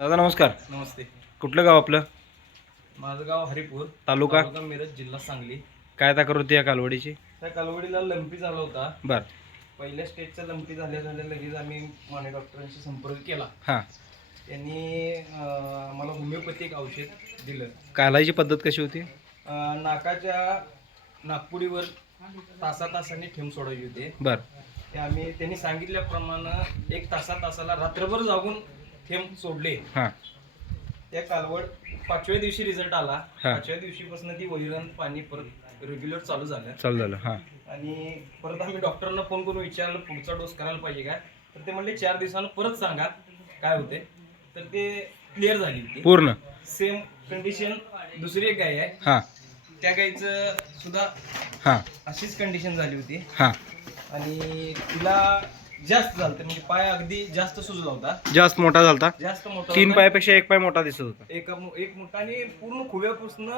दादा नमस्कार. नमस्ते. कुठलं गाव आपलं? माझं गाव हरिपूर. तालुका? मिरज जिल्हा सांगली. काय तक्रार होती या कालवडीची? त्या कालवडीला लंपी झाला होता. बर. पहिल्या स्टेजचा लंपी झाल्या झाल्या लगेच आम्ही माने डॉक्टरांशी संपर्क केला. हां. त्यांनी अं, मला होमिओपॅथिक औषध दिलं. कालायची पद्धत कशी होती? अं, नाकाच्या नागपुडीवर तासा तासाने ठेम सोडायचे होते. बर. ते आम्ही त्यांनी सांगितल्याप्रमाणे एक तासा तासाला रात्रभर जागून थेंब सोडले. हां. त्या कालवड पाचव्या दिवशी रिझल्ट आला. हा. पाचव्या दिवशीपासून ती वैरण पाणी परत रेग्युलर चालू झालं. चालू झालं हां. आणि परत आम्ही डॉक्टरांना फोन करून विचारलं पुढचा डोस करायला पाहिजे का? तर ते म्हणले चार दिवसानं परत सांगा काय होते तर ते क्लिअर झाली होती. पूर्ण. सेम कंडिशन दुसरी एक गाय आहे. हां. त्या गायचं सुद्धा हां. अशीच कंडिशन झाली होती. हां. आणि तिला जास्त झालं म्हणजे पाय अगदी जास्त सुजला होता. जास्त मोठा झालता. जास्त मोठा तीन होता. पायापेक्षा एक पाय मोठा दिसत होता. एका एक मोठा आणि पूर्ण खुव्यापासून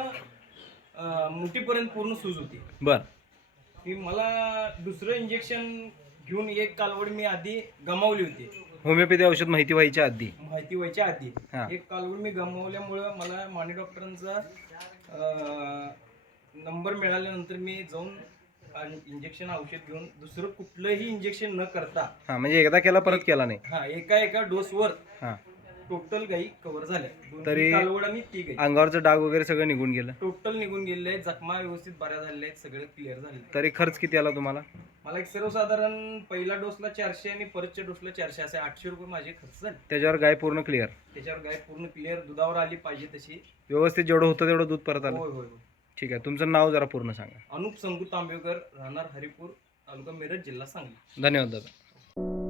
मुठीपर्यंत पूर्ण सूज होती. बर. ती मला दुसरं इंजेक्शन घेऊन एक कालवड मी आधी गमावली होती. होमिओपॅथी औषध माहिती व्हायच्या आधी. माहिती व्हायच्या आधी. हा. एक कालवड मी गमावल्यामुळं मला माने डॉक्टरांचा नंबर मिळाल्यानंतर मी जाऊन इंजेक्शन औषध घेऊन दुसरं कुठलंही इंजेक्शन न करता हां म्हणजे एकदा केला परत केला नाही. हा एका एका डोसवर हां. टोटल गाई कव्हर झाल्या. दोन तरी- कालवड आणि ती गाई. अंगावरचं डाग वगैरे सगळं निघून गेलं. टोटल निघून गेले आहेत जखमा व्यवस्थित बऱ्या झालेल्या आहेत सगळं क्लिअर झाले तरी खर्च किती आला तुम्हाला? मला एक सर्वसाधारण पहिला डोसला चारशे आणि परतच्या डोसला चारशे असे आठशे रुपये माझे खर्च झाले. त्याच्यावर गाय पूर्ण क्लिअर त्याच्यावर गाय पूर्ण क्लिअर दुधावर आली पाहिजे तशी. व्यवस्थित जेवढं होतं तेवढं दूध परत आलं. होय होय होय. ठीक आहे तुमचं नाव जरा पूर्ण सांगा. अनुप संगू तांबेकर राहणार हरिपूर तालुका मिरज जिल्हा सांगली. धन्यवाद दादा.